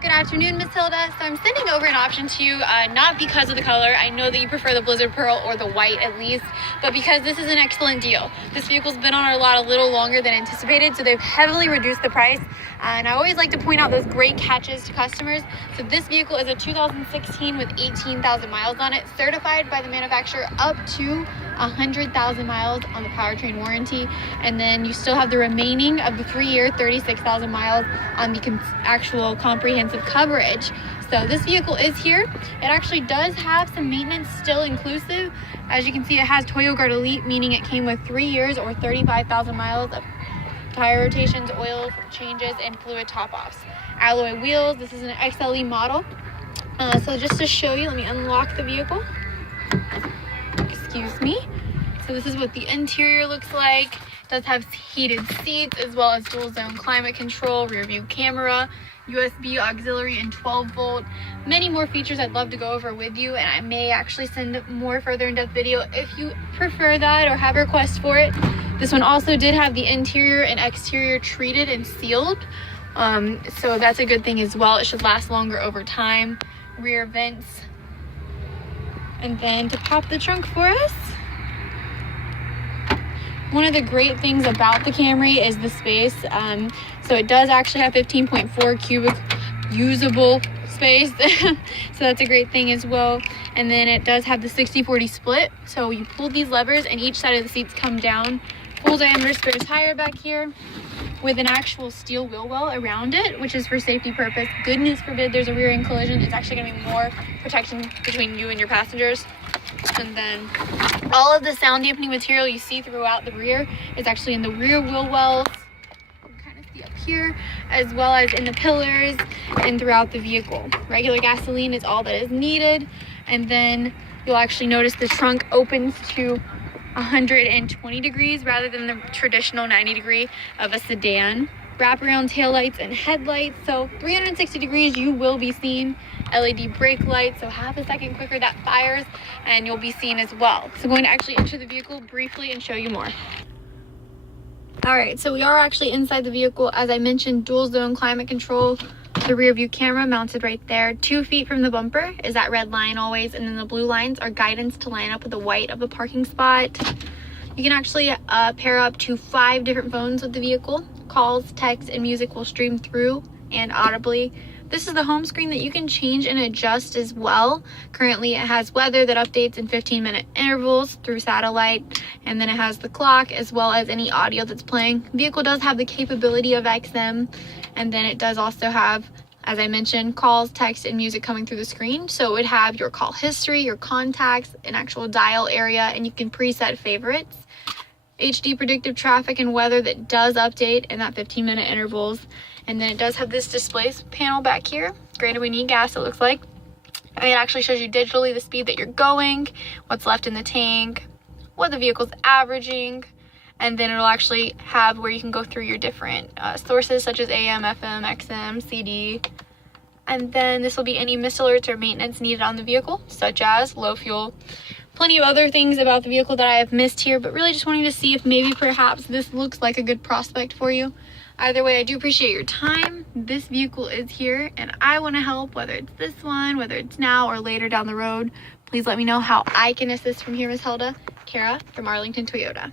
Good afternoon, Miss Hilda. So I'm sending over an option to you, not because of the color. I know that you prefer the Blizzard Pearl or the white at least, but because this is an excellent deal. This vehicle's been on our lot a little longer than anticipated, so they've heavily reduced the price. And I always like to point out those great catches to customers. So this vehicle is a 2016 with 18,000 miles on it, certified by the manufacturer up to 100,000 miles on the powertrain warranty, and then you still have the remaining of the 3-year 36,000 miles on the actual comprehensive coverage. So this vehicle is here. It actually does have some maintenance still inclusive. As you can see, it has ToyoGuard Elite, meaning it came with 3 years or 35,000 miles of tire rotations, oil changes, and fluid top-offs. Alloy wheels. This is an XLE model. So just to show you, let me unlock the vehicle. Excuse me. So this is what the interior looks like. It does have heated seats as well as dual zone climate control, rear view camera, USB auxiliary, and 12 volt. Many more features I'd love to go over with you, and I may actually send more further in-depth video if you prefer that or have requests for it. This one also did have the interior and exterior treated and sealed, so that's a good thing as well. It should last longer over time. Rear vents. And then to pop the trunk for us, one of the great things about the Camry is the space. So it does actually have 15.4 cubic usable space. So that's a great thing as well. And then it does have the 60-40 split. So you pull these levers and each side of the seats come down. Full diameter spare tire back here with an actual steel wheel well around it, which is for safety purpose. Goodness forbid there's a rear end collision. It's actually going to be more protection between you and your passengers. And then all of the sound dampening material you see throughout the rear is actually in the rear wheel wells. You can kind of see up here, as well as in the pillars and throughout the vehicle. Regular gasoline is all that is needed. And then you'll actually notice the trunk opens to 120 degrees rather than the traditional 90 degree of a sedan. Wraparound taillights and headlights, so 360 degrees you will be seen. LED brake lights, so half a second quicker that fires and you'll be seen as well. So I'm going to actually enter the vehicle briefly and show you more. Alright, so we are actually inside the vehicle. As I mentioned, dual zone climate control. The rear view camera mounted right there. 2 feet from the bumper is that red line always, and then the blue lines are guidance to line up with the white of the parking spot. You can actually pair up to 5 different phones with the vehicle. Calls, text, and music will stream through and audibly. This is the home screen that you can change and adjust as well. Currently it has weather that updates in 15-minute intervals through satellite, and then it has the clock as well as any audio that's playing. The vehicle does have the capability of XM, and then it does also have, as I mentioned, calls, text, and music coming through the screen. So it would have your call history, your contacts, an actual dial area, and you can preset favorites. HD predictive traffic and weather that does update in that 15-minute intervals. And then it does have this display panel back here. Granted, we need gas, it looks like. And it actually shows you digitally the speed that you're going, what's left in the tank, what the vehicle's averaging, and then it'll actually have where you can go through your different sources such as AM, FM, XM, CD. And then this will be any missed alerts or maintenance needed on the vehicle, such as low fuel. Plenty of other things about the vehicle that I have missed here, but really just wanting to see if maybe perhaps this looks like a good prospect for you. Either way, I do appreciate your time. This vehicle is here and I want to help, whether it's this one, whether it's now or later down the road. Please let me know how I can assist from here, Miss Hilda. Kara from Arlington Toyota.